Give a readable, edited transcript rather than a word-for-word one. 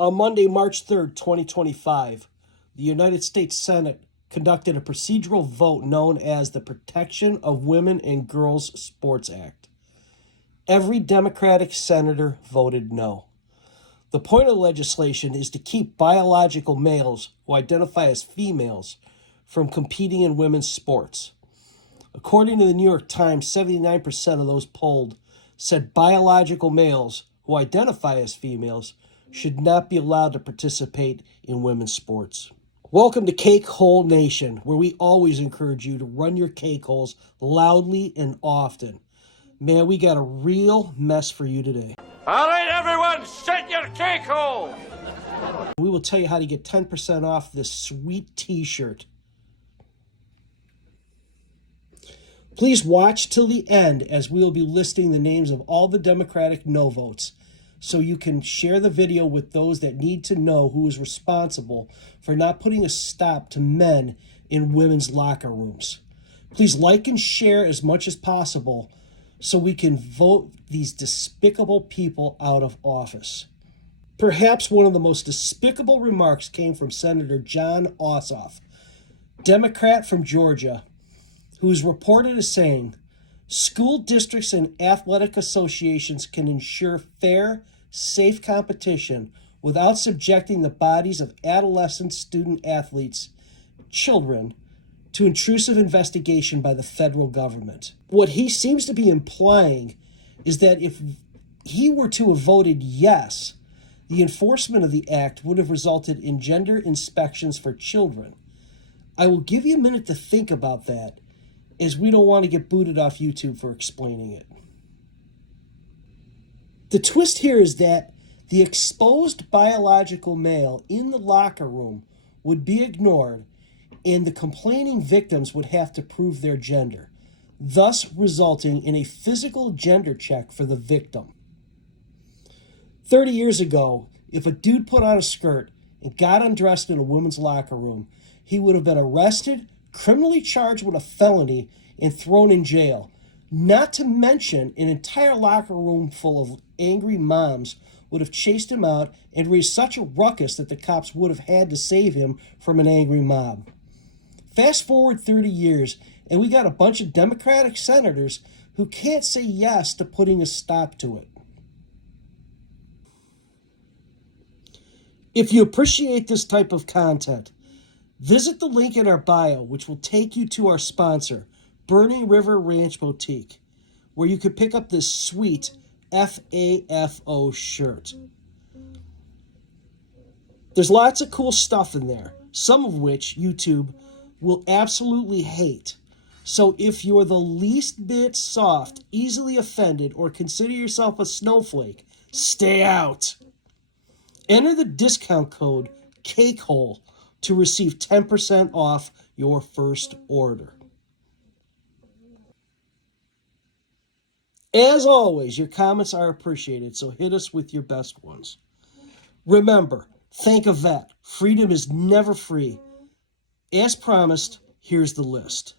On Monday, March 3rd, 2025, the United States Senate conducted a procedural vote known as the Protection of Women and Girls Sports Act. Every Democratic senator voted no. The point of the legislation is to keep biological males who identify as females from competing in women's sports. According to the New York Times, 79% of those polled said biological males who identify as females should not be allowed to participate in women's sports. Welcome to Cake Hole Nation, where we always encourage you to run your cake holes loudly and often. Man, we got a real mess for you today. All right, everyone, set your cake hole! We will tell you how to get 10% off this sweet t-shirt. Please watch till the end, as we will be listing the names of all the Democratic no votes, so you can share the video with those that need to know who is responsible for not putting a stop to men in women's locker rooms. Please like and share as much as possible so we can vote these despicable people out of office. Perhaps one of the most despicable remarks came from Senator Jon Ossoff, Democrat from Georgia, who is reported as saying, "School districts and athletic associations can ensure fair, safe competition without subjecting the bodies of adolescent student athletes, children, to intrusive investigation by the federal government." What he seems to be implying is that if he were to have voted yes, the enforcement of the act would have resulted in gender inspections for children. I will give you a minute to think about that, as we don't want to get booted off YouTube for explaining it. The twist here is that the exposed biological male in the locker room would be ignored, and the complaining victims would have to prove their gender, thus resulting in a physical gender check for the victim. 30 years ago, if a dude put on a skirt and got undressed in a women's locker room, he would have been arrested, criminally charged with a felony, and thrown in jail. Not to mention, an entire locker room full of angry moms would have chased him out and raised such a ruckus that the cops would have had to save him from an angry mob. Fast forward 30 years, and we got a bunch of Democratic senators who can't say yes to putting a stop to it. If you appreciate this type of content, visit the link in our bio, which will take you to our sponsor, Burning River Ranch Boutique, where you can pick up this sweet FAFO shirt. There's lots of cool stuff in there, some of which YouTube will absolutely hate. So if you're the least bit soft, easily offended, or consider yourself a snowflake, stay out. Enter the discount code CAKEHOLE to receive 10% off your first order. As always, your comments are appreciated, so hit us with your best ones. Remember, thank a vet. Freedom is never free. As promised, here's the list.